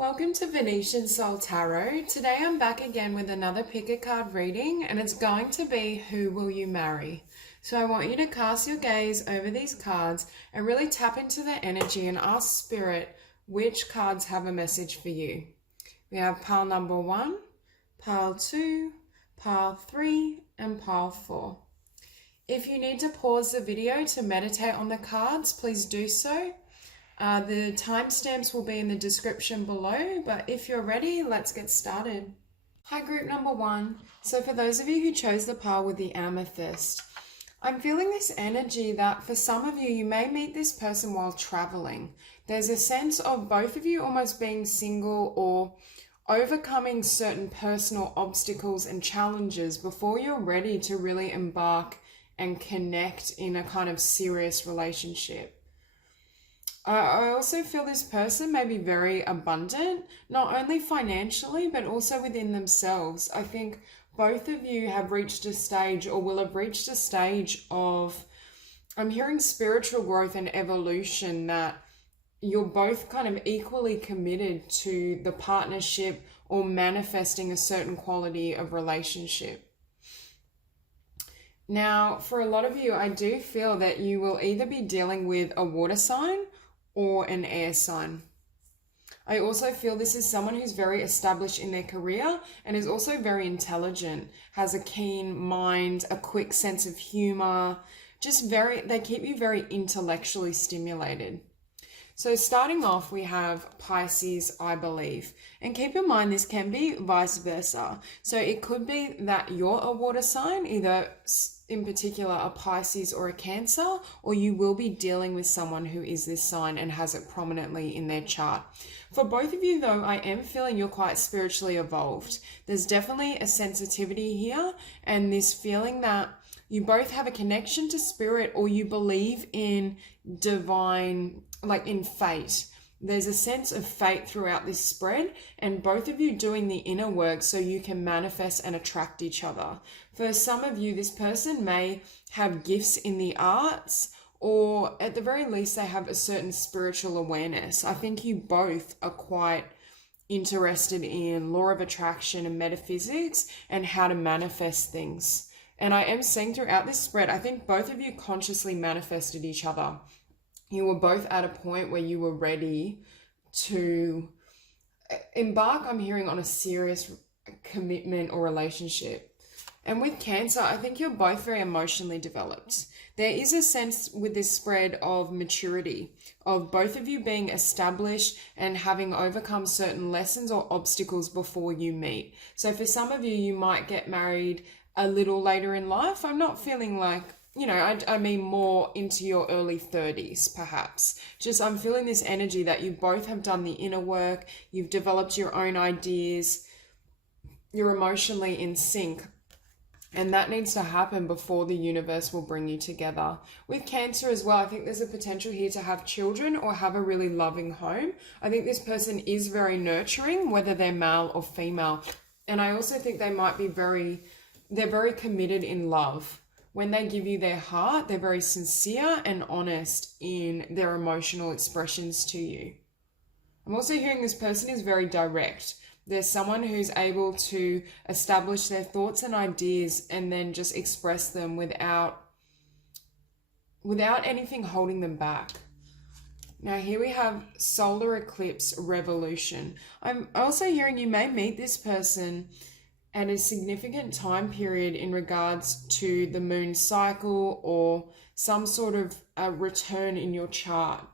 Welcome to Venusian Soul Tarot. Today I'm back again with another pick a card reading, and it's going to be Who Will You Marry? So I want you to cast your gaze over these cards and really tap into their energy and ask Spirit which cards have a message for you. We have pile number 1, pile 2, pile 3, and pile 4. If you need to pause the video to meditate on the cards, please do so. The timestamps will be in the description below, but if you're ready, let's get started. Hi, group number 1. So for those of you who chose the pile with the Amethyst, I'm feeling this energy that for some of you, you may meet this person while traveling. There's a sense of both of you almost being single or overcoming certain personal obstacles and challenges before you're ready to really embark and connect in a kind of serious relationship. I also feel this person may be very abundant, not only financially, but also within themselves. I think both of you have reached a stage or will have reached a stage of, I'm hearing spiritual growth and evolution, that you're both kind of equally committed to the partnership or manifesting a certain quality of relationship. Now, for a lot of you, I do feel that you will either be dealing with a water sign or an air sign. I also feel this is someone who's very established in their career and is also very intelligent, has a keen mind, a quick sense of humor, they keep you very intellectually stimulated. So starting off, we have Pisces, I believe. And keep in mind, this can be vice versa. So it could be that you're a water sign, either in particular a Pisces or a Cancer, or you will be dealing with someone who is this sign and has it prominently in their chart. For both of you though, I am feeling you're quite spiritually evolved. There's definitely a sensitivity here and this feeling that you both have a connection to spirit, or you believe in divine, like in fate. There's a sense of fate throughout this spread, and both of you doing the inner work so you can manifest and attract each other. For some of you, this person may have gifts in the arts, or at the very least, they have a certain spiritual awareness. I think you both are quite interested in law of attraction and metaphysics and how to manifest things. And I am seeing throughout this spread, I think both of you consciously manifested each other. You were both at a point where you were ready to embark, I'm hearing, on a serious commitment or relationship. And with Cancer, I think you're both very emotionally developed. There is a sense with this spread of maturity, of both of you being established and having overcome certain lessons or obstacles before you meet. So for some of you, you might get married a little later in life. I'm not feeling like, I mean more into your early 30s, perhaps. I'm feeling this energy that you both have done the inner work, you've developed your own ideas, you're emotionally in sync. And that needs to happen before the universe will bring you together. With Cancer as well, I think there's a potential here to have children or have a really loving home. I think this person is very nurturing, whether they're male or female. And I also think they might be they're very committed in love. When they give you their heart, they're very sincere and honest in their emotional expressions to you. I'm also hearing this person is very direct. There's someone who's able to establish their thoughts and ideas and then just express them without anything holding them back. Now here we have solar eclipse revolution. I'm also hearing you may meet this person at a significant time period in regards to the moon cycle or some sort of a return in your chart.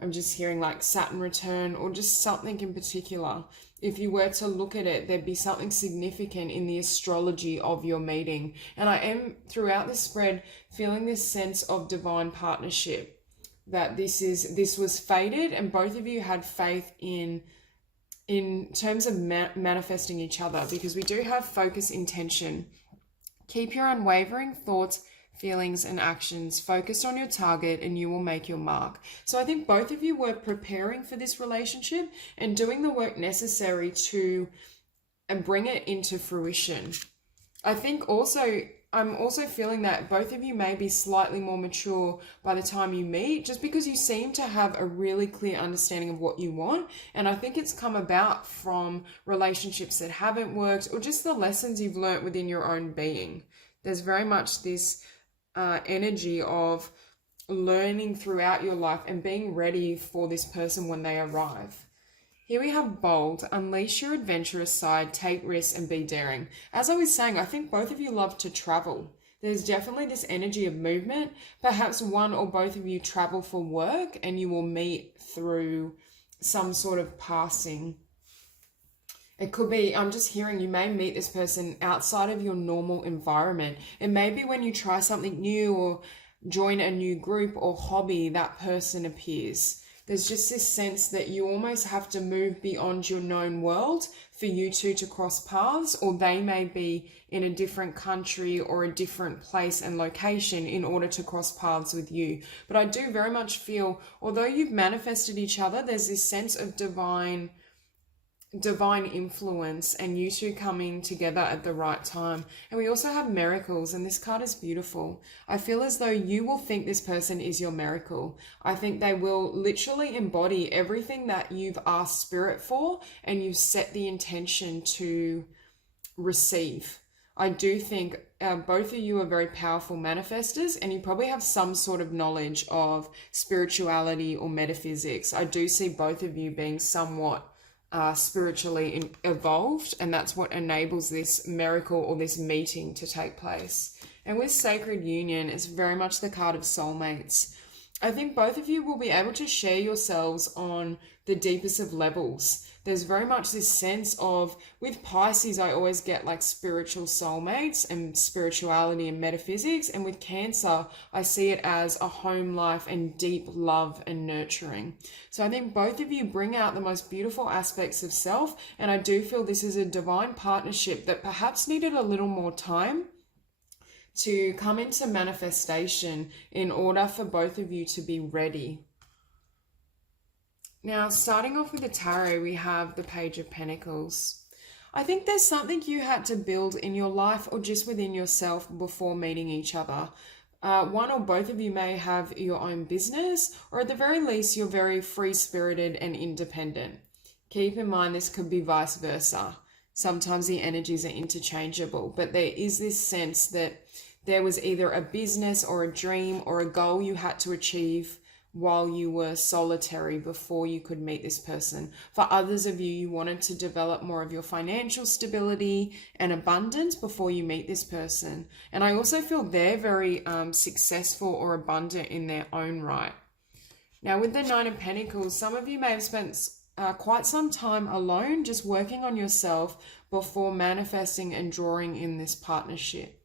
I'm just hearing like Saturn return or just something in particular. If you were to look at it, there'd be something significant in the astrology of your meeting. And I am, throughout this spread, feeling this sense of divine partnership, that this was fated and both of you had faith in terms of manifesting each other, because we do have focus, intention. Keep your unwavering thoughts, feelings and actions focused on your target and you will make your mark. So I think both of you were preparing for this relationship and doing the work necessary to bring it into fruition. I think also I'm also feeling that both of you may be slightly more mature by the time you meet, just because you seem to have a really clear understanding of what you want. And I think it's come about from relationships that haven't worked, or just the lessons you've learnt within your own being. There's very much this energy of learning throughout your life and being ready for this person when they arrive. Here we have bold, unleash your adventurous side, take risks and be daring. As I was saying, I think both of you love to travel. There's definitely this energy of movement. Perhaps one or both of you travel for work and you will meet through some sort of passing. It could be, I'm just hearing you may meet this person outside of your normal environment. It may be when you try something new or join a new group or hobby, that person appears. There's just this sense that you almost have to move beyond your known world for you two to cross paths, or they may be in a different country or a different place and location in order to cross paths with you. But I do very much feel, although you've manifested each other, there's this sense of divine influence and you two coming together at the right time. And we also have miracles, and this card is beautiful. I feel as though you will think this person is your miracle. I think they will literally embody everything that you've asked spirit for and you've set the intention to receive. I do think both of you are very powerful manifestors, and you probably have some sort of knowledge of spirituality or metaphysics. I do see both of you being somewhat spiritually evolved, and that's what enables this miracle or this meeting to take place. And with Sacred Union, it's very much the card of soulmates. I think both of you will be able to share yourselves on the deepest of levels. There's very much this sense of, with Pisces, I always get like spiritual soulmates and spirituality and metaphysics. And with Cancer, I see it as a home life and deep love and nurturing. So I think both of you bring out the most beautiful aspects of self. And I do feel this is a divine partnership that perhaps needed a little more time to come into manifestation in order for both of you to be ready. Now, starting off with the tarot, we have the Page of Pentacles. I think there's something you had to build in your life or just within yourself before meeting each other. One or both of you may have your own business, or at the very least, you're very free-spirited and independent. Keep in mind, this could be vice versa. Sometimes the energies are interchangeable, but there is this sense that there was either a business or a dream or a goal you had to achieve while you were solitary before you could meet this person. For others of you, you wanted to develop more of your financial stability and abundance before you meet this person. And I also feel they're very successful or abundant in their own right. Now, with the Nine of Pentacles, some of you may have spent quite some time alone, just working on yourself before manifesting and drawing in this partnership.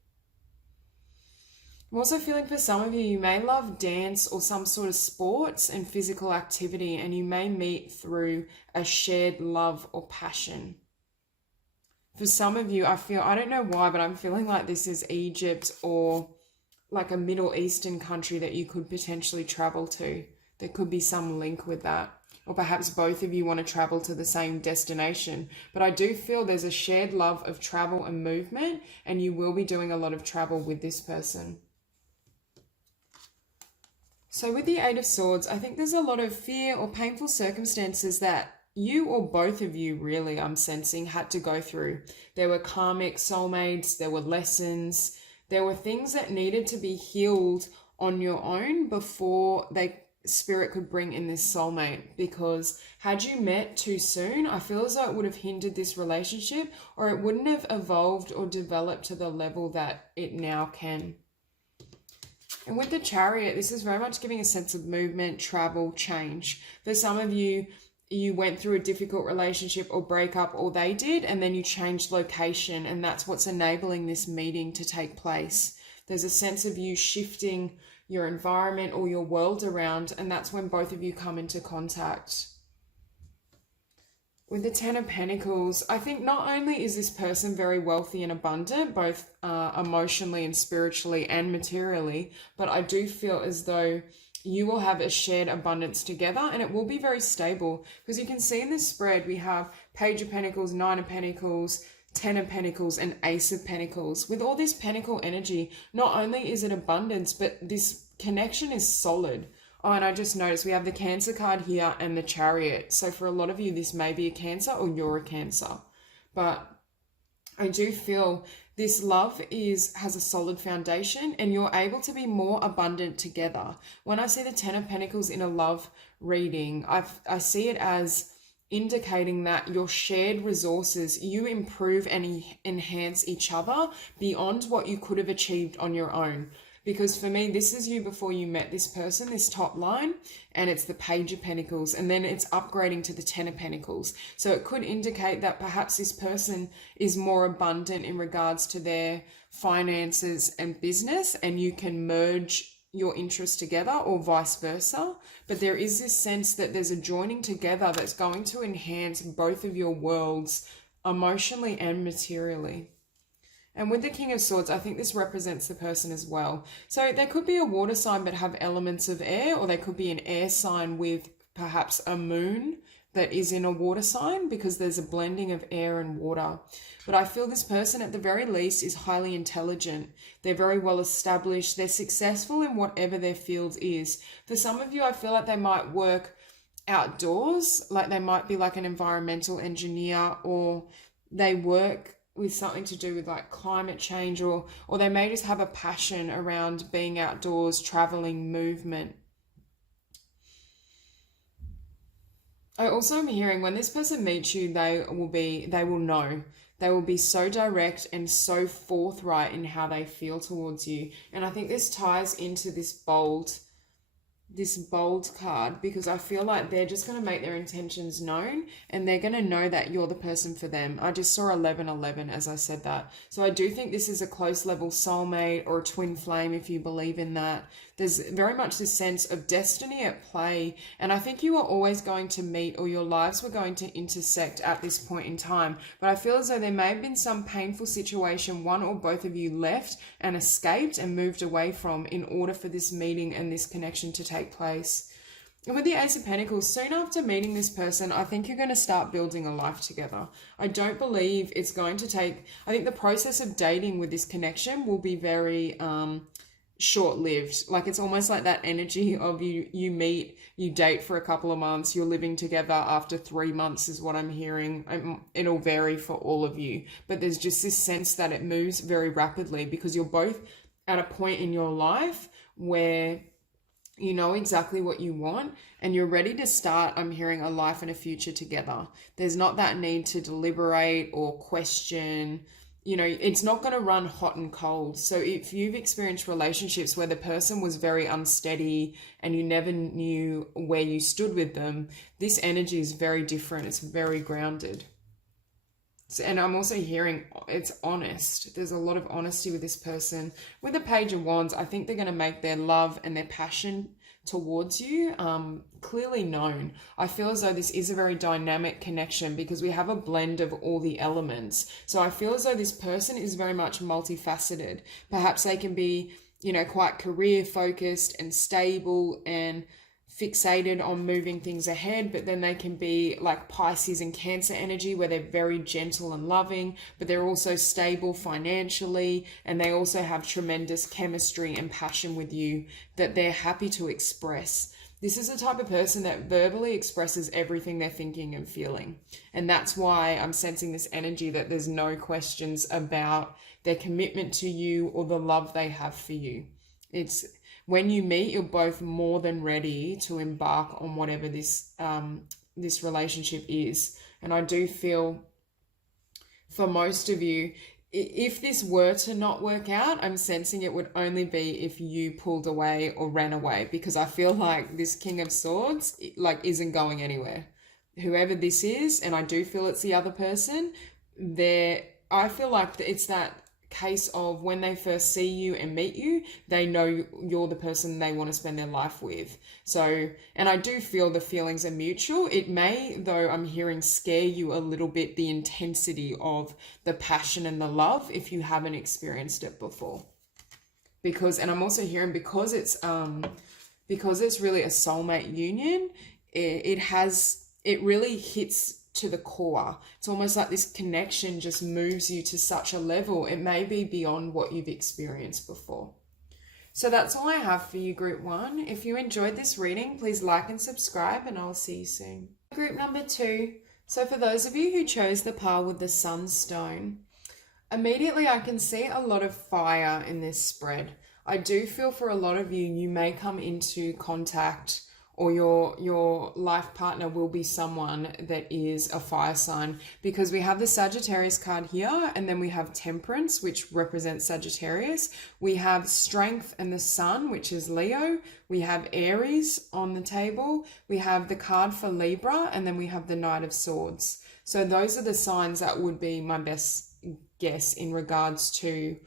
I'm also feeling for some of you, you may love dance or some sort of sports and physical activity, and you may meet through a shared love or passion. For some of you, I don't know why, but I'm feeling like this is Egypt or like a Middle Eastern country that you could potentially travel to. There could be some link with that. Or perhaps both of you want to travel to the same destination. But I do feel there's a shared love of travel and movement, and you will be doing a lot of travel with this person. So with the Eight of Swords, I think there's a lot of fear or painful circumstances that you or both of you really, I'm sensing, had to go through. There were karmic soulmates, there were lessons, there were things that needed to be healed on your own before Spirit could bring in this soulmate. Because had you met too soon, I feel as though it would have hindered this relationship, or it wouldn't have evolved or developed to the level that it now can. And with the Chariot, this is very much giving a sense of movement, travel, change. For some of you, you went through a difficult relationship or breakup, or they did, and then you changed location, and that's what's enabling this meeting to take place. There's a sense of you shifting your environment or your world around, and that's when both of you come into contact. With the Ten of Pentacles, I think not only is this person very wealthy and abundant, both emotionally and spiritually and materially, but I do feel as though you will have a shared abundance together, and it will be very stable. Because you can see in this spread, we have Page of Pentacles, Nine of Pentacles, Ten of Pentacles and Ace of Pentacles. With all this pentacle energy, not only is it abundance, but this connection is solid. Oh, and I just noticed we have the Cancer card here and the Chariot. So for a lot of you, this may be a Cancer or you're a Cancer. But I do feel this love has a solid foundation and you're able to be more abundant together. When I see the Ten of Pentacles in a love reading, I see it as indicating that your shared resources, you improve and enhance each other beyond what you could have achieved on your own. Because for me, this is you before you met this person, this top line, and it's the Page of Pentacles, and then it's upgrading to the Ten of Pentacles. So it could indicate that perhaps this person is more abundant in regards to their finances and business, and you can merge your interests together or vice versa. But there is this sense that there's a joining together that's going to enhance both of your worlds emotionally and materially. And with the King of Swords, I think this represents the person as well. So there could be a water sign but have elements of air, or they could be an air sign with perhaps a moon that is in a water sign, because there's a blending of air and water. But I feel this person at the very least is highly intelligent. They're very well established. They're successful in whatever their field is. For some of you, I feel like they might work outdoors, like they might be like an environmental engineer, or they work with something to do with like climate change, or they may just have a passion around being outdoors, traveling, movement. I also am hearing when this person meets you, they will know. They will be so direct and so forthright in how they feel towards you. And I think this ties into this bold card, because I feel like they're just going to make their intentions known and they're going to know that you're the person for them. I just saw 1111 as I said that. So I do think this is a close level soulmate or a twin flame, if you believe in that. There's very much this sense of destiny at play, and I think you are always going to meet, or your lives were going to intersect at this point in time. But I feel as though there may have been some painful situation one or both of you left and escaped and moved away from in order for this meeting and this connection to take place. And with the Ace of Pentacles, soon after meeting this person, I think you're going to start building a life together. I don't believe it's going to take, I think the process of dating with this connection will be very short-lived. Like it's almost like that energy of you meet, you date for a couple of months, you're living together after 3 months is what I'm hearing. It'll vary for all of you, but there's just this sense that it moves very rapidly because you're both at a point in your life where you know exactly what you want and you're ready to start, I'm hearing, a life and a future together. There's not that need to deliberate or question. You know, it's not going to run hot and cold. So if you've experienced relationships where the person was very unsteady and you never knew where you stood with them, this energy is very different. It's very grounded. So, and I'm also hearing it's honest. There's a lot of honesty with this person. With the Page of Wands, I think they're going to make their love and their passion towards you clearly known. I feel as though this is a very dynamic connection because we have a blend of all the elements. So I feel as though this person is very much multifaceted. Perhaps they can be, you know, quite career focused and stable and fixated on moving things ahead, but then they can be like Pisces and Cancer energy where they're very gentle and loving, but they're also stable financially, and they also have tremendous chemistry and passion with you that they're happy to express. This is the type of person that verbally expresses everything they're thinking and feeling, and that's why I'm sensing this energy that there's no questions about their commitment to you or the love they have for you. It's when you meet, you're both more than ready to embark on whatever this relationship is. And I do feel for most of you, if this were to not work out, I'm sensing it would only be if you pulled away or ran away, because I feel like this King of Swords like isn't going anywhere. Whoever this is, and I do feel it's the other person, I feel like it's that case of when they first see you and meet you, they know you're the person they want to spend their life with. So, and I do feel the feelings are mutual. It may, though, I'm hearing, scare you a little bit, the intensity of the passion and the love if you haven't experienced it before. Because, and I'm also hearing because it's really a soulmate union, it really hits to the core. It's almost like this connection just moves you to such a level. It may be beyond what you've experienced before. So that's all I have for you, Group 1. If you enjoyed this reading, please like and subscribe, and I'll see you soon. Group number 2. So for those of you who chose the pile with the Sunstone, immediately I can see a lot of fire in this spread. I do feel for a lot of you, you may come into contact, or your life partner will be someone that is a fire sign, because we have the Sagittarius card here, and then we have Temperance, which represents Sagittarius. We have Strength and the Sun, which is Leo. We have Aries on the table. We have the card for Libra, and then we have the Knight of Swords. So those are the signs that would be my best guess in regards to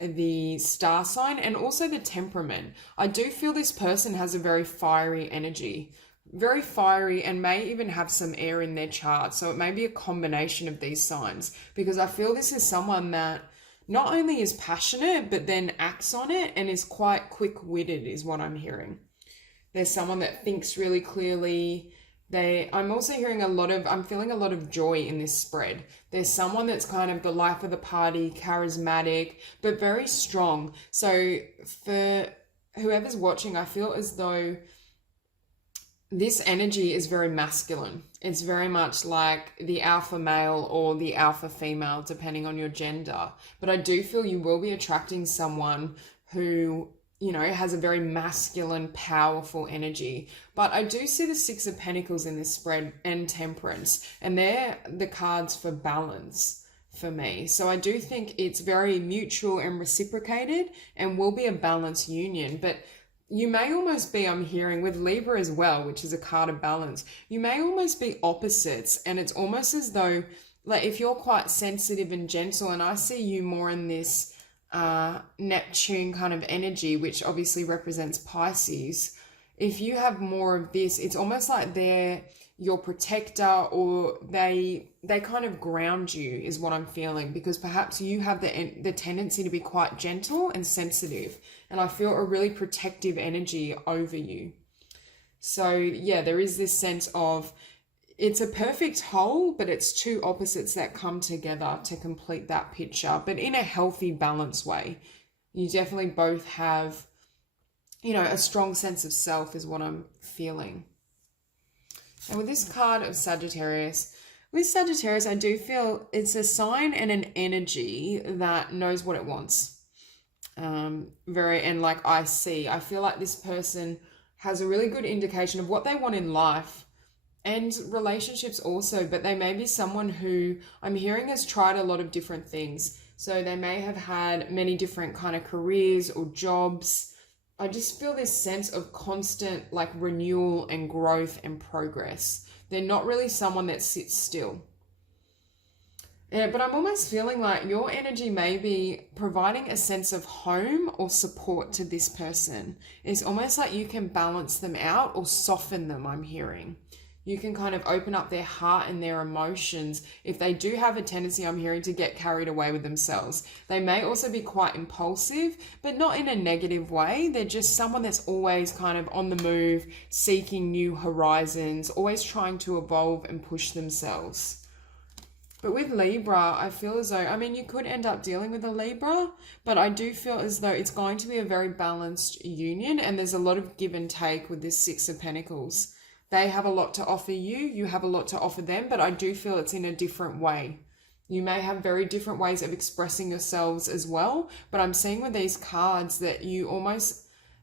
the star sign, and also the temperament. I do feel this person has a very fiery energy, very fiery, and may even have some air in their chart. So it may be a combination of these signs, because I feel this is someone that not only is passionate, but then acts on it and is quite quick-witted is what I'm hearing. There's someone that thinks really clearly. I'm also hearing I'm feeling a lot of joy in this spread. There's someone that's kind of the life of the party, charismatic, but very strong. So for whoever's watching, I feel as though this energy is very masculine. It's very much like the alpha male or the alpha female, depending on your gender. But I do feel you will be attracting someone who, has a very masculine, powerful energy. But I do see the Six of Pentacles in this spread, and Temperance, and they're the cards for balance for me. So I do think it's very mutual and reciprocated, and will be a balanced union. But you may almost be, I'm hearing with Libra as well, which is a card of balance, you may almost be opposites, and it's almost as though, like, if you're quite sensitive and gentle, and I see you more in this Neptune kind of energy, which obviously represents Pisces. If you have more of this, it's almost like they're your protector, or they kind of ground you is what I'm feeling, because perhaps you have the tendency to be quite gentle and sensitive, and I feel a really protective energy over you. So yeah, there is this sense of it's a perfect whole, but it's two opposites that come together to complete that picture, but in a healthy, balanced way. You definitely both have, a strong sense of self is what I'm feeling. And with this card of Sagittarius, I do feel it's a sign and an energy that knows what it wants. I feel like this person has a really good indication of what they want in life, and relationships also, but they may be someone who I'm hearing has tried a lot of different things. So they may have had many different kind of careers or jobs. I just feel this sense of constant renewal and growth and progress. They're not really someone that sits still. Yeah, but I'm almost feeling like your energy may be providing a sense of home or support to this person. It's almost like you can balance them out or soften them, I'm hearing. You can kind of open up their heart and their emotions if they do have a tendency, I'm hearing, to get carried away with themselves. They may also be quite impulsive, but not in a negative way. They're just someone that's always kind of on the move, seeking new horizons, always trying to evolve and push themselves. But with Libra, I feel as though, you could end up dealing with a Libra, but I do feel as though it's going to be a very balanced union, and there's a lot of give and take with this Six of Pentacles. They have a lot to offer you, you have a lot to offer them, but I do feel it's in a different way. You may have very different ways of expressing yourselves as well, but I'm seeing with these cards that you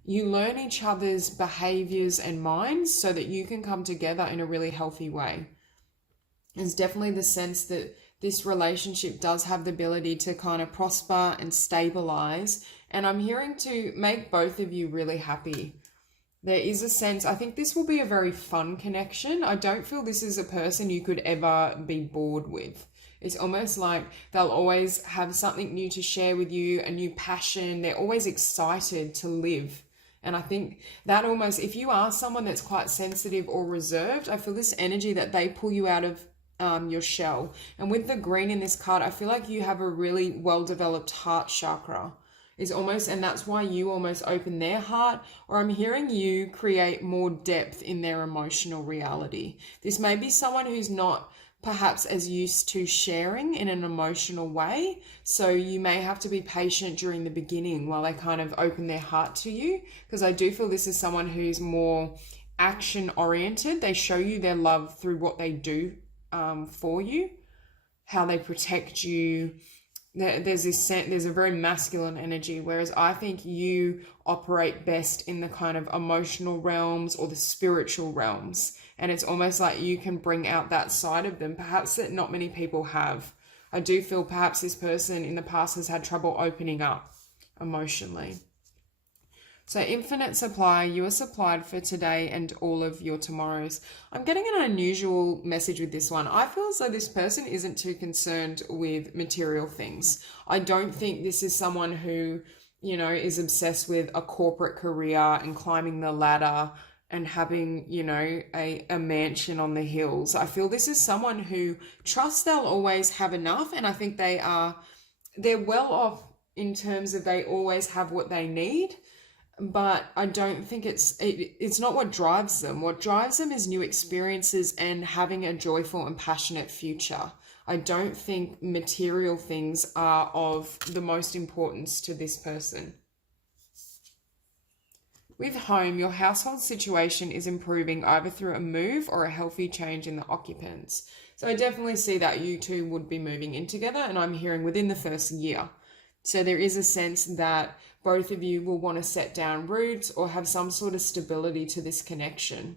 learn each other's behaviors and minds so that you can come together in a really healthy way. There's definitely the sense that this relationship does have the ability to kind of prosper and stabilize, and I'm hearing to make both of you really happy. There is a sense, I think this will be a very fun connection. I don't feel this is a person you could ever be bored with. It's almost like they'll always have something new to share with you, a new passion. They're always excited to live. And I think that almost, if you are someone that's quite sensitive or reserved, I feel this energy that they pull you out of your shell. And with the green in this card, I feel like you have a really well-developed heart chakra. is almost, and that's why you almost open their heart, or I'm hearing you create more depth in their emotional reality. This may be someone who's not perhaps as used to sharing in an emotional way, so you may have to be patient during the beginning while they kind of open their heart to you, because I do feel this is someone who's more action oriented. They show you their love through what they do for you, how they protect you. There's a very masculine energy, whereas I think you operate best in the kind of emotional realms or the spiritual realms, and it's almost like you can bring out that side of them, perhaps that not many people have. I do feel perhaps this person in the past has had trouble opening up emotionally. So infinite supply, you are supplied for today and all of your tomorrows. I'm getting an unusual message with this one. I feel as though this person isn't too concerned with material things. I don't think this is someone who, you know, is obsessed with a corporate career and climbing the ladder and having, you know, a mansion on the hills. I feel this is someone who trusts they'll always have enough, and I think they're well off in terms of they always have what they need. But I don't think it's not what drives them. What drives them is new experiences and having a joyful and passionate future. I don't think material things are of the most importance to this person. With home, your household situation is improving either through a move or a healthy change in the occupants. So I definitely see that you two would be moving in together, and I'm hearing within the first year. So there is a sense that both of you will want to set down roots or have some sort of stability to this connection.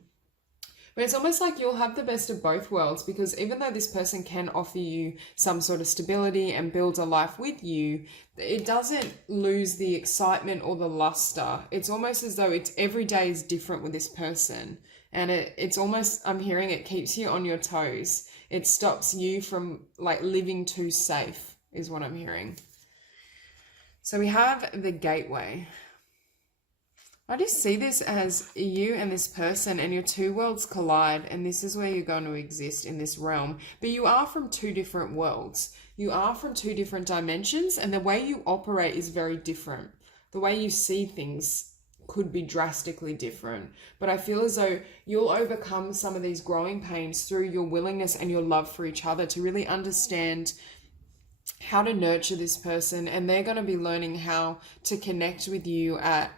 But it's almost like you'll have the best of both worlds, because even though this person can offer you some sort of stability and build a life with you, it doesn't lose the excitement or the luster. It's almost as though every day is different with this person. And it's almost, I'm hearing it keeps you on your toes. It stops you from like living too safe is what I'm hearing. So we have the gateway. I just see this as you and this person, and your two worlds collide, and this is where you're going to exist in this realm. But you are from two different worlds. You are from two different dimensions, and the way you operate is very different. The way you see things could be drastically different. But I feel as though you'll overcome some of these growing pains through your willingness and your love for each other to really understand how to nurture this person, and they're going to be learning how to connect with you at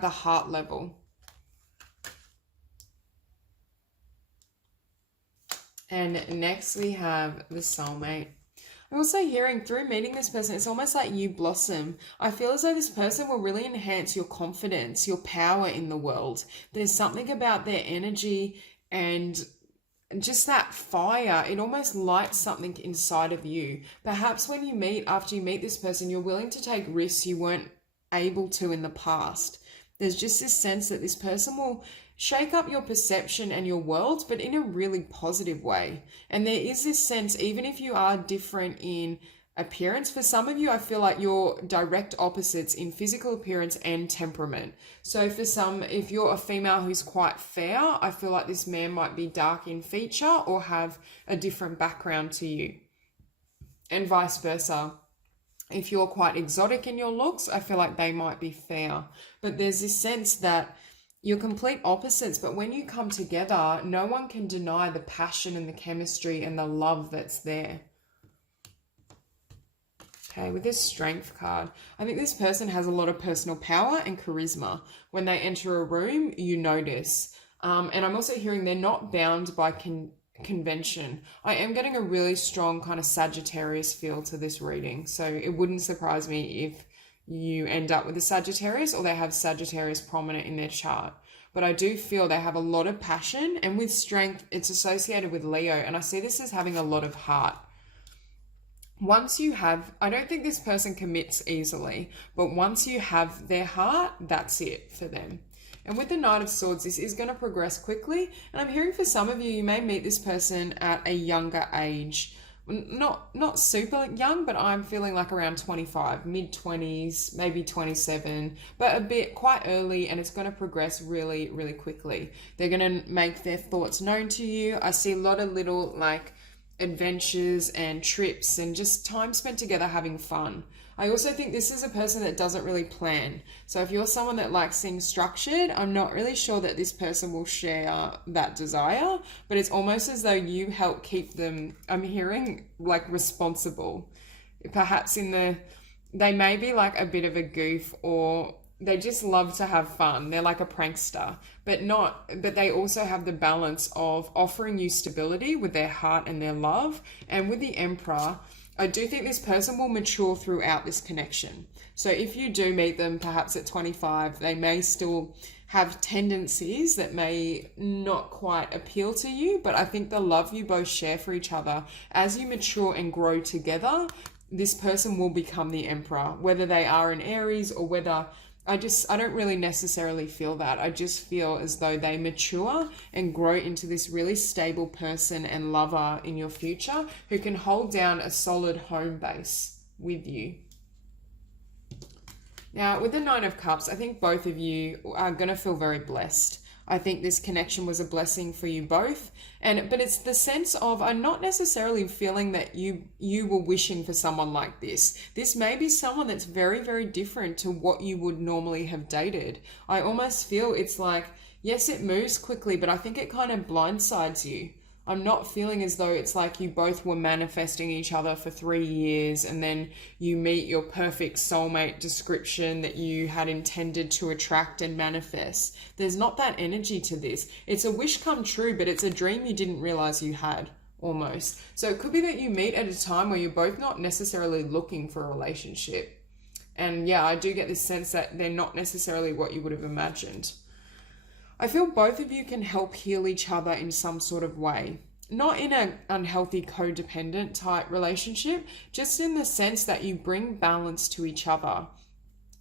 the heart level. And next we have the soulmate. I'm also hearing through meeting this person, it's almost like you blossom. I feel as though this person will really enhance your confidence, your power in the world. There's something about their energy and just that fire. It almost lights something inside of you. Perhaps when you meet, after you meet this person, you're willing to take risks you weren't able to in the past. There's just this sense that this person will shake up your perception and your world, but in a really positive way. And there is this sense, even if you are different in appearance, for some of you, I feel like you're direct opposites in physical appearance and temperament. So for some, if you're a female who's quite fair, I feel like this man might be dark in feature or have a different background to you, and vice versa. If you're quite exotic in your looks, I feel like they might be fair. But there's this sense that you're complete opposites, but when you come together, no one can deny the passion and the chemistry and the love that's there. Okay, with this strength card, I think this person has a lot of personal power and charisma. When they enter a room, you notice. And I'm also hearing they're not bound by convention. I am getting a really strong kind of Sagittarius feel to this reading. So it wouldn't surprise me if you end up with a Sagittarius or they have Sagittarius prominent in their chart. But I do feel they have a lot of passion, and with strength, it's associated with Leo. And I see this as having a lot of heart. Once you have, I don't think this person commits easily, but once you have their heart, that's it for them. And with the Knight of Swords, this is going to progress quickly. And I'm hearing for some of you, you may meet this person at a younger age. Not super young, but I'm feeling like around 25, mid-20s, maybe 27, but a bit quite early, and it's going to progress really, really quickly. They're going to make their thoughts known to you. I see a lot of little like adventures and trips and just time spent together having fun. I also think this is a person that doesn't really plan. So if you're someone that likes things structured, I'm not really sure that this person will share that desire, but it's almost as though you help keep them, I'm hearing, like, responsible. Perhaps they may be like a bit of a goof, or they just love to have fun. They're like a prankster, but they also have the balance of offering you stability with their heart and their love. And with the Emperor, I do think this person will mature throughout this connection. So if you do meet them perhaps at 25, they may still have tendencies that may not quite appeal to you, but I think the love you both share for each other, as you mature and grow together, this person will become the Emperor, whether they are in Aries or whether... I don't really necessarily feel that. I just feel as though they mature and grow into this really stable person and lover in your future who can hold down a solid home base with you. Now, with the Nine of Cups, I think both of you are going to feel very blessed. I think this connection was a blessing for you both. But it's the sense of, I'm not necessarily feeling that you were wishing for someone like this. This may be someone that's very, very different to what you would normally have dated. I almost feel it's like, yes, it moves quickly, but I think it kind of blindsides you. I'm not feeling as though it's like you both were manifesting each other for 3 years and then you meet your perfect soulmate description that you had intended to attract and manifest. There's not that energy to this. It's a wish come true, but it's a dream you didn't realize you had, almost. So it could be that you meet at a time where you're both not necessarily looking for a relationship. And yeah, I do get this sense that they're not necessarily what you would have imagined. I feel both of you can help heal each other in some sort of way. Not in an unhealthy codependent type relationship, just in the sense that you bring balance to each other.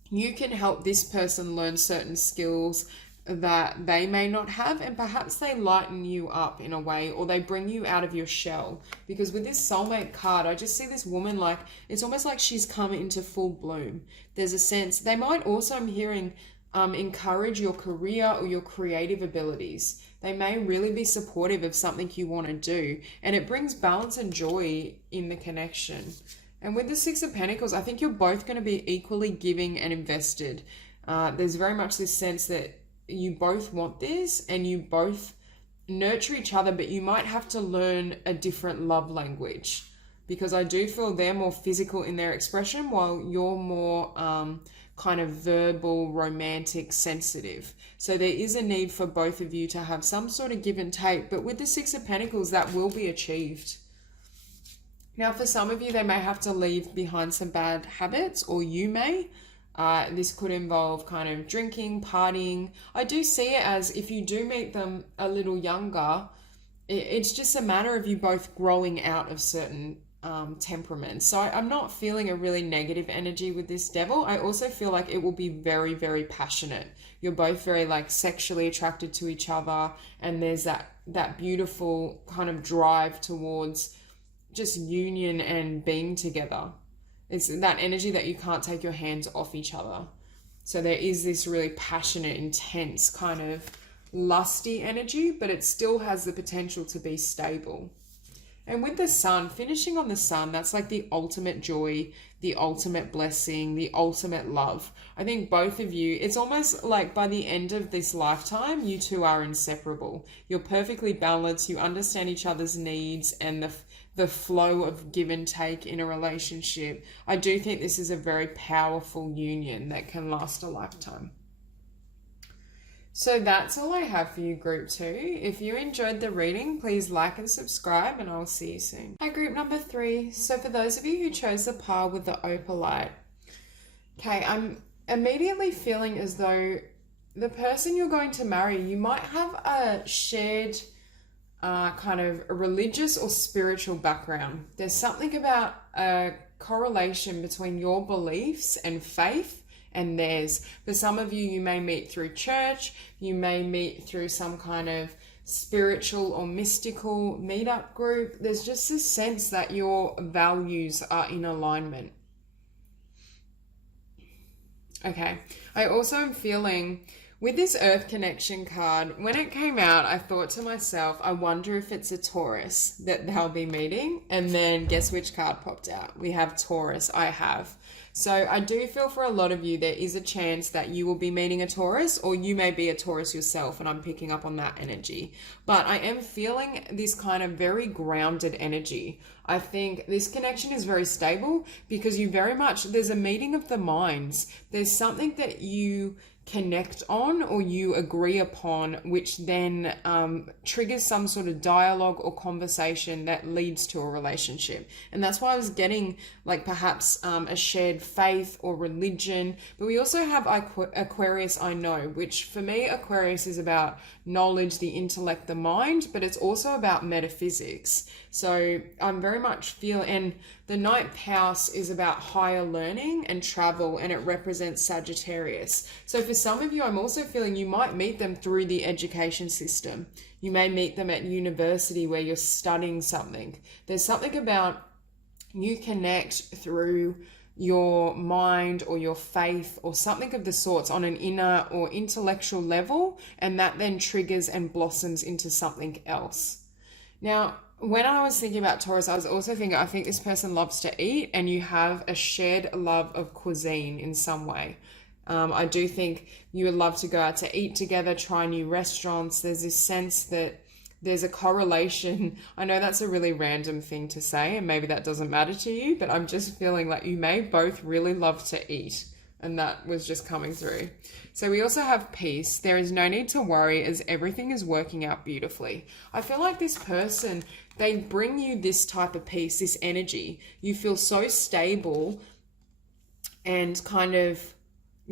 You can help this person learn certain skills that they may not have, and perhaps they lighten you up in a way, or they bring you out of your shell. Because with this soulmate card, I just see this woman like, it's almost like she's come into full bloom. There's a sense, they might also, I'm hearing, encourage your career or your creative abilities. They may really be supportive of something you want to do, and it brings balance and joy in the connection. And with the Six of Pentacles, I think you're both going to be equally giving and invested. There's very much this sense that you both want this and you both nurture each other, but you might have to learn a different love language, because I do feel they're more physical in their expression while you're more kind of verbal, romantic, sensitive. So there is a need for both of you to have some sort of give and take, but with the Six of Pentacles, that will be achieved. Now, for some of you, they may have to leave behind some bad habits, or you may. This could involve kind of drinking, partying. I do see it as, if you do meet them a little younger, it's just a matter of you both growing out of certain temperament. So I'm not feeling a really negative energy with this Devil. I also feel like it will be very, very passionate. You're both very like sexually attracted to each other, and there's that beautiful kind of drive towards just union and being together. It's that energy that you can't take your hands off each other. So there is this really passionate, intense kind of lusty energy, but it still has the potential to be stable. And with the Sun, finishing on the Sun, that's like the ultimate joy, the ultimate blessing, the ultimate love. I think both of you, it's almost like by the end of this lifetime, you two are inseparable. You're perfectly balanced, you understand each other's needs and the flow of give and take in a relationship. I do think this is a very powerful union that can last a lifetime. So that's all I have for you, Group 2. If you enjoyed the reading, please like and subscribe, and I'll see you soon. Hi, Group number 3. So for those of you who chose the pile with the Opalite, okay, I'm immediately feeling as though the person you're going to marry, you might have a shared kind of a religious or spiritual background. There's something about a correlation between your beliefs and faith and theirs. For some of you, you may meet through church, you may meet through some kind of spiritual or mystical meetup group. There's just this sense that your values are in alignment. Okay, I also am feeling With this Earth Connection card, when it came out, I thought to myself, I wonder if it's a Taurus that they'll be meeting. And then guess which card popped out? We have Taurus. I have. So I do feel for a lot of you, there is a chance that you will be meeting a Taurus, or you may be a Taurus yourself, and I'm picking up on that energy. But I am feeling this kind of very grounded energy. I think this connection is very stable because you very much, there's a meeting of the minds. There's something that you connect on or you agree upon, which then triggers some sort of dialogue or conversation that leads to a relationship. And that's why I was getting like perhaps a shared faith or religion. But we also have Aquarius, I know, which for me, Aquarius is about knowledge, the intellect, the mind, but it's also about metaphysics. So I'm very much feeling, and the ninth house is about higher learning and travel, and it represents Sagittarius. So for some of you, I'm also feeling you might meet them through the education system. You may meet them at university where you're studying something. There's something about you connect through your mind or your faith or something of the sorts on an inner or intellectual level, and that then triggers and blossoms into something else. Now, when I was thinking about Taurus, I was also thinking, I think this person loves to eat, and you have a shared love of cuisine in some way. I do think you would love to go out to eat together, try new restaurants. There's this sense that there's a correlation. I know that's a really random thing to say, and maybe that doesn't matter to you, but I'm just feeling like you may both really love to eat. And that was just coming through. So we also have peace. There is no need to worry as everything is working out beautifully. I feel like this person, they bring you this type of peace, this energy. You feel so stable and kind of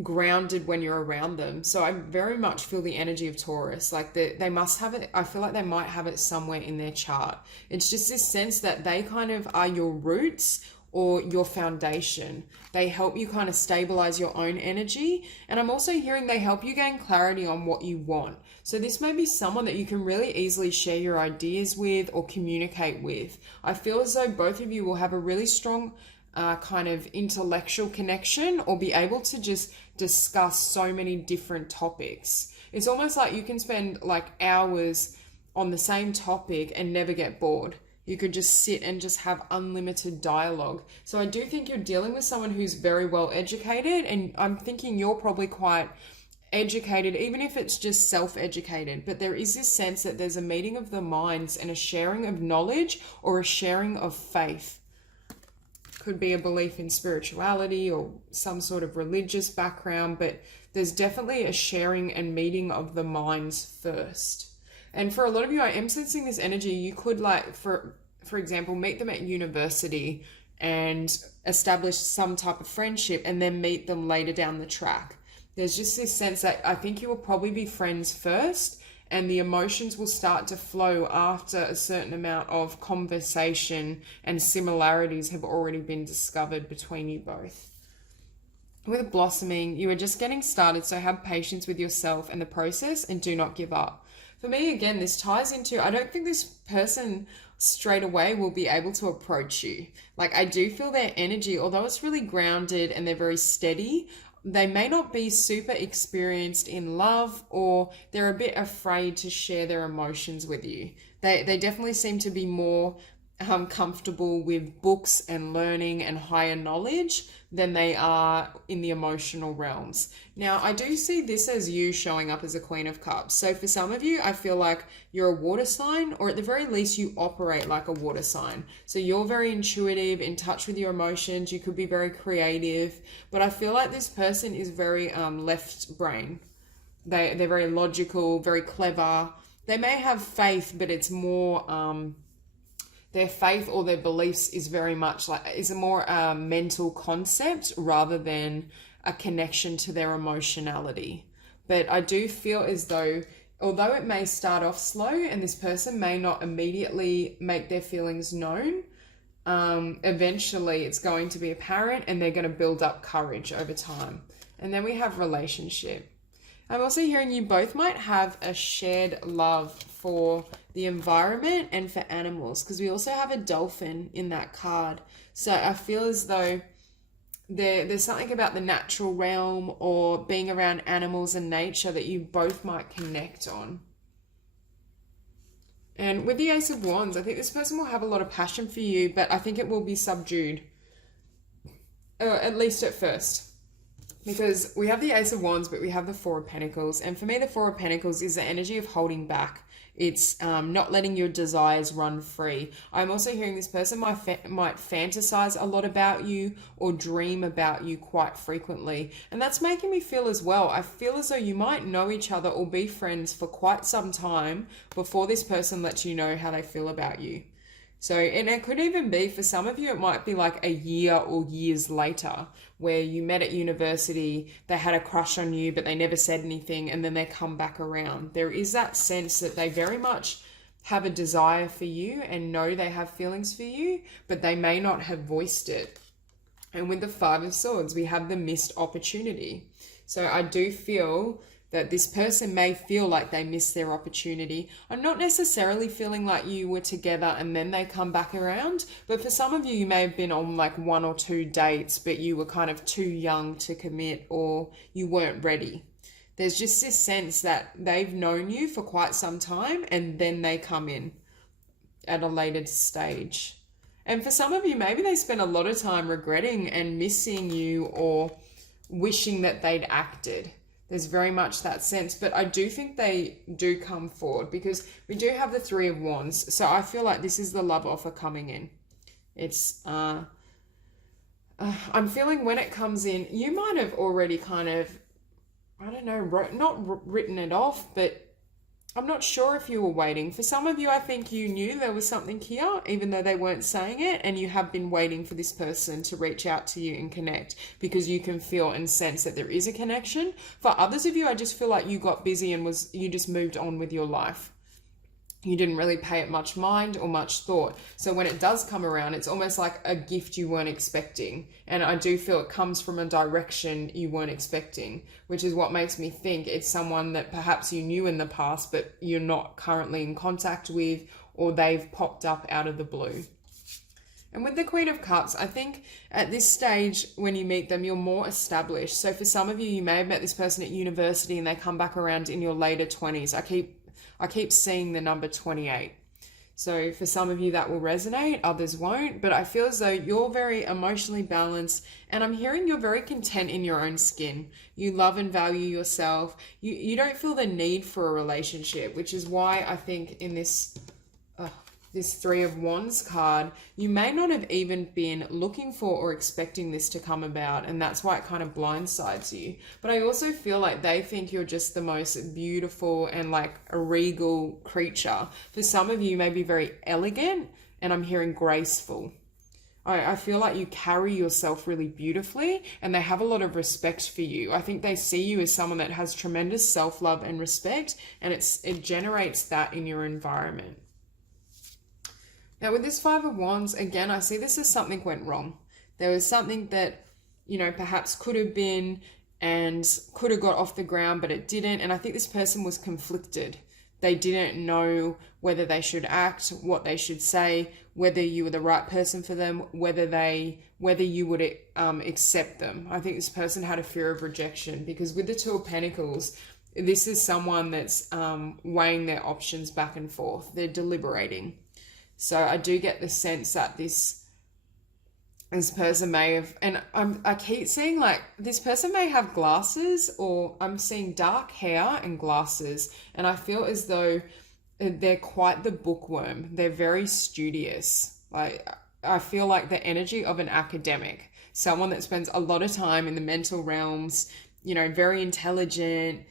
grounded when you're around them. So I very much feel the energy of Taurus. Like they must have it. I feel like they might have it somewhere in their chart. It's just this sense that they kind of are your roots or your foundation. They help you kind of stabilize your own energy. And I'm also hearing they help you gain clarity on what you want. So this may be someone that you can really easily share your ideas with or communicate with. I feel as though both of you will have a really strong kind of intellectual connection, or be able to just discuss so many different topics. It's almost like you can spend like hours on the same topic and never get bored. You could just sit and just have unlimited dialogue. So I do think you're dealing with someone who's very well educated, and I'm thinking you're probably quite educated, even if it's just self-educated. But there is this sense that there's a meeting of the minds and a sharing of knowledge or a sharing of faith. Could be a belief in spirituality or some sort of religious background, but there's definitely a sharing and meeting of the minds first. And for a lot of you, I am sensing this energy. You could, like, for example, meet them at university and establish some type of friendship, and then meet them later down the track. There's just this sense that I think you will probably be friends first, and the emotions will start to flow after a certain amount of conversation and similarities have already been discovered between you both. With blossoming, you are just getting started, so have patience with yourself and the process, and do not give up. For me, again, this ties into, I don't think this person straight away will be able to approach you. Like, I do feel their energy, although it's really grounded and they're very steady, they may not be super experienced in love, or they're a bit afraid to share their emotions with you. They definitely seem to be more comfortable with books and learning and higher knowledge than they are in the emotional realms. Now, I do see this as you showing up as a Queen of Cups. So for some of you, I feel like you're a water sign, or at the very least, you operate like a water sign. So you're very intuitive, in touch with your emotions. You could be very creative, but I feel like this person is very left brain. They're very logical, very clever. They may have faith, but it's more their faith or their beliefs is very much like, is a more mental concept rather than a connection to their emotionality. But I do feel as though, although it may start off slow and this person may not immediately make their feelings known, eventually it's going to be apparent, and they're going to build up courage over time. And then we have relationship. I'm also hearing you both might have a shared love for the environment and for animals, because we also have a dolphin in that card. So I feel as though there's something about the natural realm or being around animals and nature that you both might connect on. And with the Ace of Wands, I think this person will have a lot of passion for you, but I think it will be subdued, at least at first. Because we have the Ace of Wands, but we have the Four of Pentacles. And for me, the Four of Pentacles is the energy of holding back. It's not letting your desires run free. I'm also hearing this person might fantasize a lot about you or dream about you quite frequently. And that's making me feel as well. I feel as though you might know each other or be friends for quite some time before this person lets you know how they feel about you. So, and it could even be, for some of you, it might be like a year or years later where you met at university, they had a crush on you, but they never said anything, and then they come back around. There is that sense that they very much have a desire for you and know they have feelings for you, but they may not have voiced it. And with the Five of Swords, we have the missed opportunity. So I do feel that this person may feel like they missed their opportunity. I'm not necessarily feeling like you were together and then they come back around, but for some of you, you may have been on like 1 or 2 dates, but you were kind of too young to commit or you weren't ready. There's just this sense that they've known you for quite some time and then they come in at a later stage. And for some of you, maybe they spent a lot of time regretting and missing you or wishing that they'd acted. There's very much that sense, but I do think they do come forward because we do have the Three of Wands. So I feel like this is the love offer coming in. It's, I'm feeling when it comes in, you might have already kind of, I don't know, not written it off, but I'm not sure if you were waiting. For some of you, I think you knew there was something here, even though they weren't saying it, and you have been waiting for this person to reach out to you and connect because you can feel and sense that there is a connection. For others of you, I just feel like you got busy and you just moved on with your life. You didn't really pay it much mind or much thought. So when it does come around, it's almost like a gift you weren't expecting. And I do feel it comes from a direction you weren't expecting, which is what makes me think it's someone that perhaps you knew in the past, but you're not currently in contact with, or they've popped up out of the blue. And with the Queen of Cups, I think at this stage, when you meet them, you're more established. So for some of you, you may have met this person at university and they come back around in your later 20s. I keep seeing the number 28. So for some of you that will resonate, others won't, but I feel as though you're very emotionally balanced and I'm hearing you're very content in your own skin. You love and value yourself. You don't feel the need for a relationship, which is why I think in this Three of Wands card, you may not have even been looking for or expecting this to come about, and that's why it kind of blindsides you. But I also feel like they think you're just the most beautiful and like a regal creature. For some of you, may be very elegant, and I'm hearing graceful. I feel like you carry yourself really beautifully and they have a lot of respect for you. I think they see you as someone that has tremendous self-love and respect, and it generates that in your environment. Now with this Five of Wands, again, I see this as something went wrong. There was something that, you know, perhaps could have been and could have got off the ground, but it didn't. And I think this person was conflicted. They didn't know whether they should act, what they should say, whether you were the right person for them, whether you would accept them. I think this person had a fear of rejection because with the Two of Pentacles, this is someone that's weighing their options back and forth. They're deliberating. So I do get the sense that this person may have, and I keep seeing like this person may have glasses, or I'm seeing dark hair and glasses, and I feel as though they're quite the bookworm. They're very studious. Like I feel like the energy of an academic, someone that spends a lot of time in the mental realms, you know, very intelligent,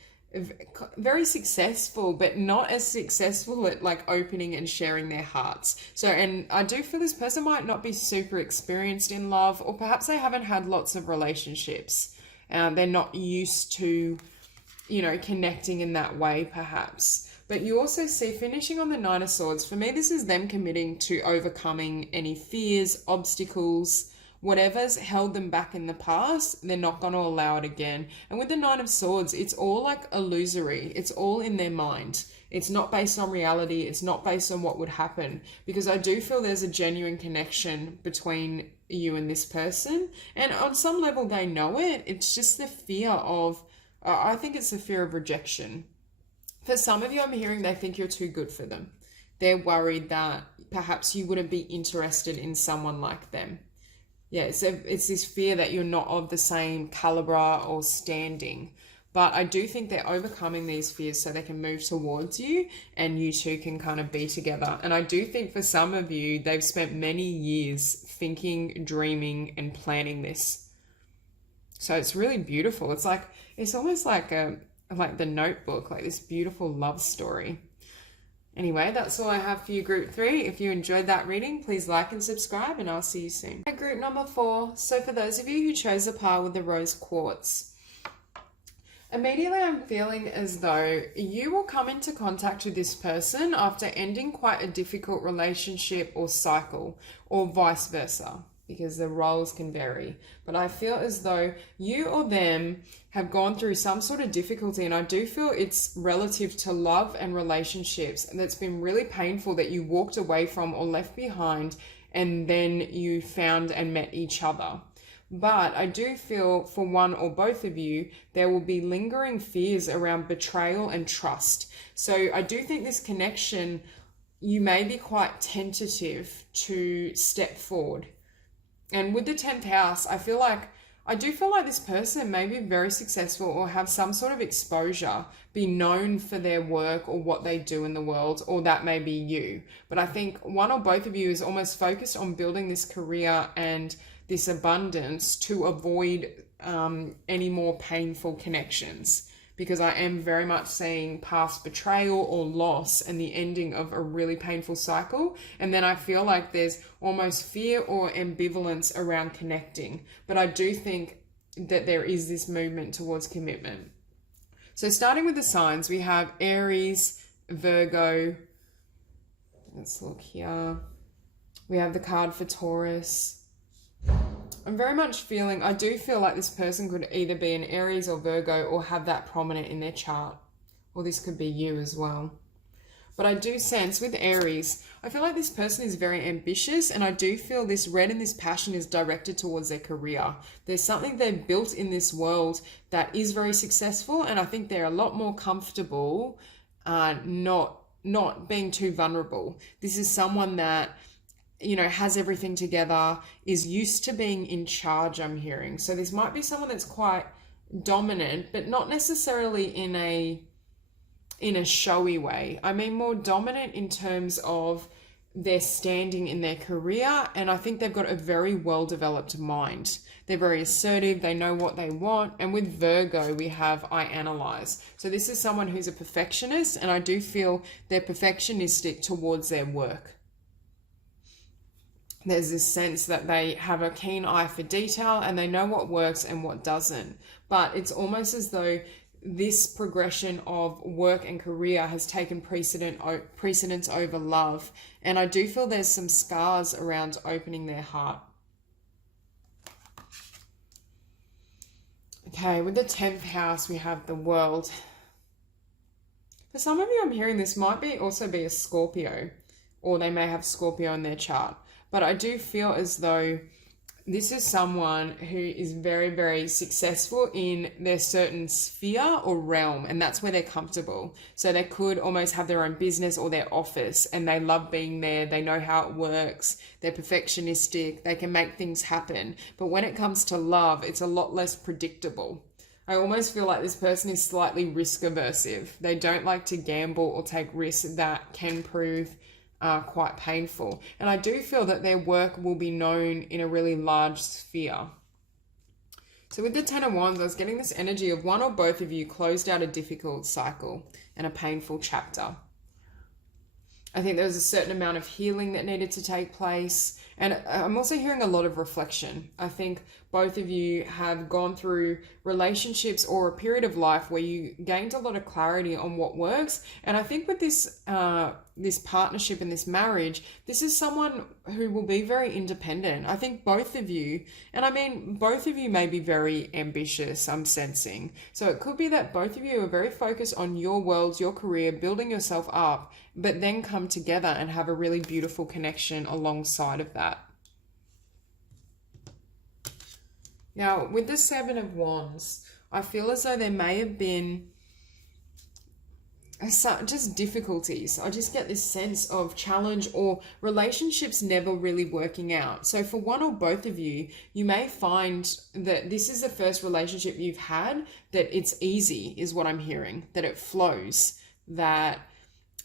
very successful, but not as successful at like opening and sharing their hearts. So, and I do feel this person might not be super experienced in love, or perhaps they haven't had lots of relationships. They're not used to, you know, connecting in that way perhaps. But you also see, finishing on the Nine of Swords, for me this is them committing to overcoming any fears, obstacles, whatever's held them back in the past. They're not going to allow it again. And with the Nine of Swords, it's all like illusory. It's all in their mind. It's not based on reality. It's not based on what would happen, because I do feel there's a genuine connection between you and this person. And on some level, they know it. It's just the fear of, I think it's the fear of rejection. For some of you, I'm hearing they think you're too good for them. They're worried that perhaps you wouldn't be interested in someone like them. Yeah, so it's this fear that you're not of the same caliber or standing. But I do think they're overcoming these fears so they can move towards you and you two can kind of be together. And I do think for some of you, they've spent many years thinking, dreaming, and planning this. So it's really beautiful. It's like, it's almost like The Notebook, like this beautiful love story. Anyway, that's all I have for you, Group 3. If you enjoyed that reading, please like and subscribe, and I'll see you soon. Group number 4. So for those of you who chose a pile with the rose quartz, immediately I'm feeling as though you will come into contact with this person after ending quite a difficult relationship or cycle, or vice versa, because the roles can vary. But I feel as though you or them have gone through some sort of difficulty, and I do feel it's relative to love and relationships, and that's been really painful that you walked away from or left behind, and then you found and met each other. But I do feel for one or both of you, there will be lingering fears around betrayal and trust. So I do think this connection, you may be quite tentative to step forward. And with the 10th house, I do feel like this person may be very successful or have some sort of exposure, be known for their work or what they do in the world, or that may be you. But I think one or both of you is almost focused on building this career and this abundance to avoid any more painful connections. Because I am very much seeing past betrayal or loss and the ending of a really painful cycle. And then I feel like there's almost fear or ambivalence around connecting. But I do think that there is this movement towards commitment. So starting with the signs, we have Aries, Virgo. Let's look here. We have the card for Taurus. I'm very much feeling, I do feel like this person could either be an Aries or Virgo or have that prominent in their chart. Or this could be you as well. But I do sense with Aries, I feel like this person is very ambitious, and I do feel this red and this passion is directed towards their career. There's something they've built in this world that is very successful, and I think they're a lot more comfortable not being too vulnerable. This is someone that, you know, has everything together, is used to being in charge, I'm hearing. So this might be someone that's quite dominant, but not necessarily in a showy way. I mean more dominant in terms of their standing in their career, and I think they've got a very well-developed mind. They're very assertive, they know what they want, and with Virgo we have I analyze. So this is someone who's a perfectionist, and I do feel they're perfectionistic towards their work. There's this sense that they have a keen eye for detail and they know what works and what doesn't. But it's almost as though this progression of work and career has taken precedence over love. And I do feel there's some scars around opening their heart. Okay, with the 10th house, we have the World. For some of you, I'm hearing this might also be a Scorpio, or they may have Scorpio in their chart. But I do feel as though this is someone who is very, very successful in their certain sphere or realm, and that's where they're comfortable. So they could almost have their own business or their office, and they love being there. They know how it works. They're perfectionistic. They can make things happen. But when it comes to love, it's a lot less predictable. I almost feel like this person is slightly risk aversive. They don't like to gamble or take risks that can prove quite painful. And I do feel that their work will be known in a really large sphere. So with the 10 of Wands, I was getting this energy of one or both of you closed out a difficult cycle and a painful chapter. I think there was a certain amount of healing that needed to take place. And I'm also hearing a lot of reflection. I think both of you have gone through relationships or a period of life where you gained a lot of clarity on what works. And I think with this partnership and this marriage, this is someone who will be very independent. I think both of you, and I mean, both of you may be very ambitious, I'm sensing. So it could be that both of you are very focused on your worlds, your career, building yourself up, but then come together and have a really beautiful connection alongside of that. Now, with the Seven of Wands, I feel as though there may have been just difficulties. I just get this sense of challenge or relationships never really working out. So for one or both of you, you may find that this is the first relationship you've had that it's easy, is what I'm hearing, that it flows, that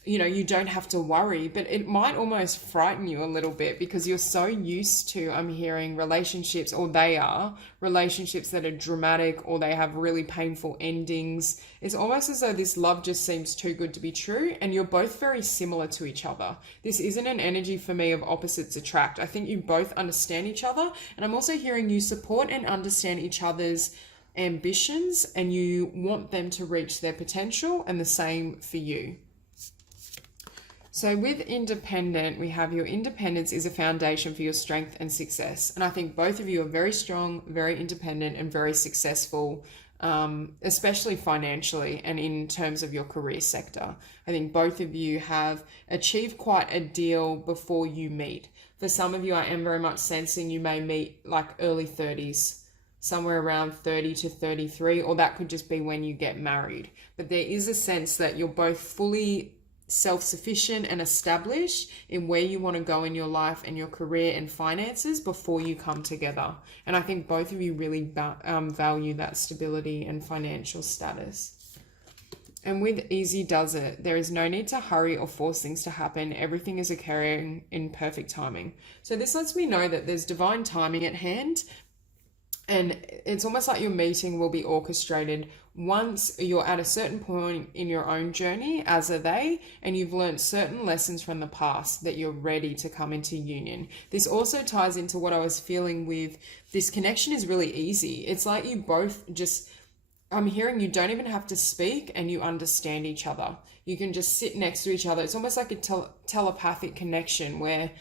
you don't have to worry, but it might almost frighten you a little bit because you're so used to, I'm hearing, relationships, or they are relationships that are dramatic or they have really painful endings. It's almost as though this love just seems too good to be true, and you're both very similar to each other. This isn't an energy for me of opposites attract. I think you both understand each other, and I'm also hearing you support and understand each other's ambitions, and you want them to reach their potential, and the same for you. So with independent, we have your independence is a foundation for your strength and success. And I think both of you are very strong, very independent, and very successful, especially financially and in terms of your career sector. I think both of you have achieved quite a deal before you meet. For some of you, I am very much sensing you may meet like early 30s, somewhere around 30 to 33, or that could just be when you get married. But there is a sense that you're both fully self-sufficient and established in where you want to go in your life and your career and finances before you come together. And I think both of you really value that stability and financial status. And with easy does it, there is no need to hurry or force things to happen. Everything is occurring in perfect timing. So this lets me know that there's divine timing at hand. And it's almost like your meeting will be orchestrated once you're at a certain point in your own journey, as are they, and you've learned certain lessons from the past that you're ready to come into union. This also ties into what I was feeling with this connection is really easy. It's like you both just, I'm hearing you don't even have to speak and you understand each other. You can just sit next to each other. It's almost like a telepathic connection where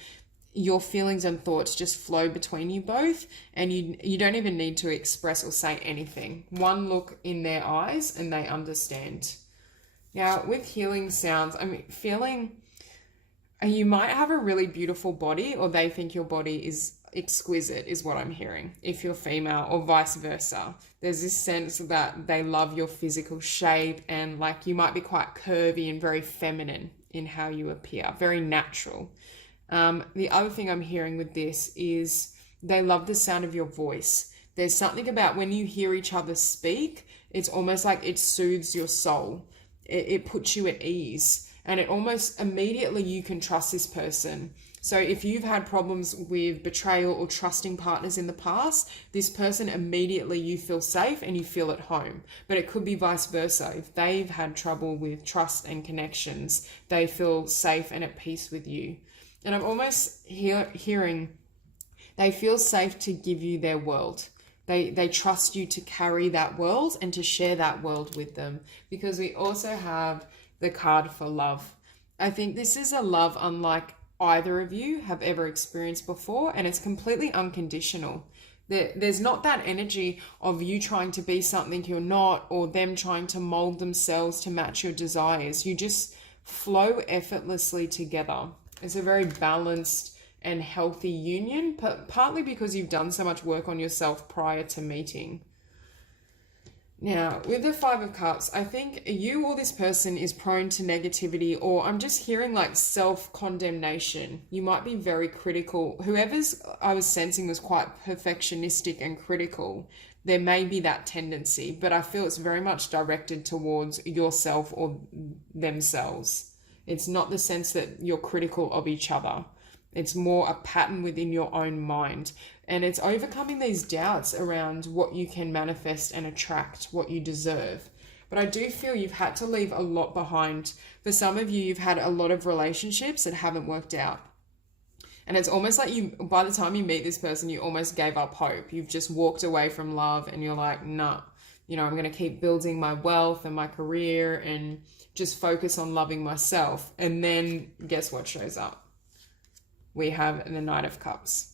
your feelings and thoughts just flow between you both, and you don't even need to express or say anything. One look in their eyes and they understand. Now, with healing sounds, I'm feeling you might have a really beautiful body, or they think your body is exquisite, is what I'm hearing, if you're female, or vice versa. There's this sense that they love your physical shape, and like you might be quite curvy and very feminine in how you appear, very natural. The other thing I'm hearing with this is they love the sound of your voice. There's something about when you hear each other speak, it's almost like it soothes your soul. It puts you at ease, and it almost immediately you can trust this person. So if you've had problems with betrayal or trusting partners in the past, this person immediately you feel safe and you feel at home. But it could be vice versa. If they've had trouble with trust and connections, they feel safe and at peace with you. And I'm almost hearing they feel safe to give you their world. They trust you to carry that world and to share that world with them, because we also have the card for love. I think this is a love unlike either of you have ever experienced before, and it's completely unconditional. There's not that energy of you trying to be something you're not, or them trying to mold themselves to match your desires. You just flow effortlessly together. It's a very balanced and healthy union, partly because you've done so much work on yourself prior to meeting. Now, with the Five of Cups, I think you or this person is prone to negativity, or I'm just hearing like self-condemnation. You might be very critical. Whoever's I was sensing was quite perfectionistic and critical. There may be that tendency, but I feel it's very much directed towards yourself or themselves. It's not the sense that you're critical of each other. It's more a pattern within your own mind. And it's overcoming these doubts around what you can manifest and attract, what you deserve. But I do feel you've had to leave a lot behind. For some of you, you've had a lot of relationships that haven't worked out. And it's almost like by the time you meet this person, you almost gave up hope. You've just walked away from love and you're like, nah, I'm going to keep building my wealth and my career and just focus on loving myself. And then guess what shows up? We have the Knight of Cups.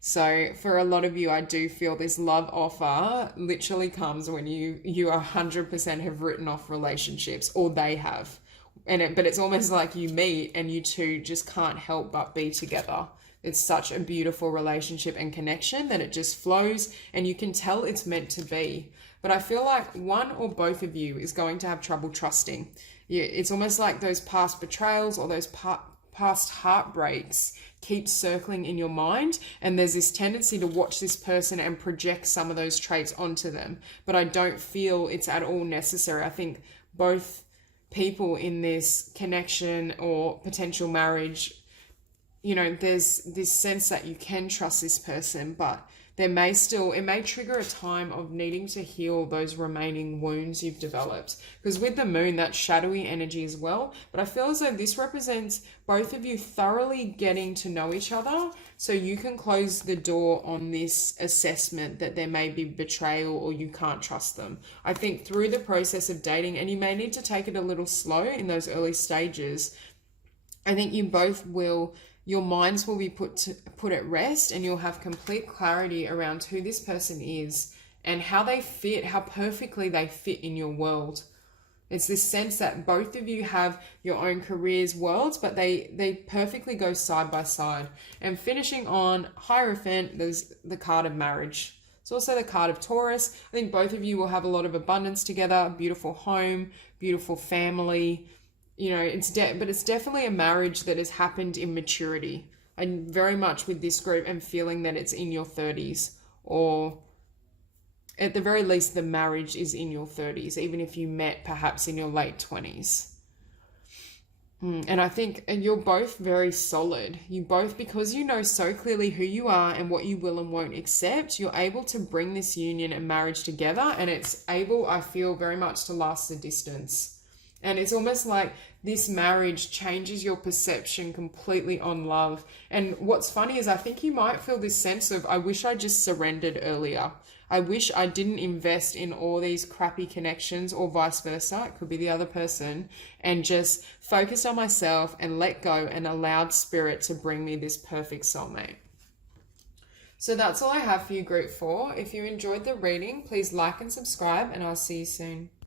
So for a lot of you, I do feel this love offer literally comes when you 100% have written off relationships, or they have. But it's almost like you meet and you two just can't help but be together. It's such a beautiful relationship and connection that it just flows and you can tell it's meant to be. But I feel like one or both of you is going to have trouble trusting. It's almost like those past betrayals or those past heartbreaks keep circling in your mind, and there's this tendency to watch this person and project some of those traits onto them. But I don't feel it's at all necessary. I think both people in this connection or potential marriage, there's this sense that you can trust this person, but it may trigger a time of needing to heal those remaining wounds you've developed. Because with the moon, that's shadowy energy as well. But I feel as though this represents both of you thoroughly getting to know each other so you can close the door on this assessment that there may be betrayal or you can't trust them. I think through the process of dating, and you may need to take it a little slow in those early stages, I think you both will... your minds will be put at rest, and you'll have complete clarity around who this person is and how they fit, how perfectly they fit in your world. It's this sense that both of you have your own careers, worlds, but they perfectly go side by side. And finishing on Hierophant, there's the card of marriage. It's also the card of Taurus. I think both of you will have a lot of abundance together, beautiful home, beautiful family. But it's definitely a marriage that has happened in maturity. And very much with this group, I'm feeling that it's in your 30s, or at the very least, the marriage is in your 30s, even if you met perhaps in your late 20s. And I think you're both very solid. You both, because you know so clearly who you are and what you will and won't accept, you're able to bring this union and marriage together, and it's able, I feel, very much to last the distance. And it's almost like this marriage changes your perception completely on love. And what's funny is I think you might feel this sense of, I wish I just surrendered earlier. I wish I didn't invest in all these crappy connections, or vice versa. It could be the other person, and just focused on myself and let go and allowed spirit to bring me this perfect soulmate. So that's all I have for you, Group 4. If you enjoyed the reading, please like and subscribe, and I'll see you soon.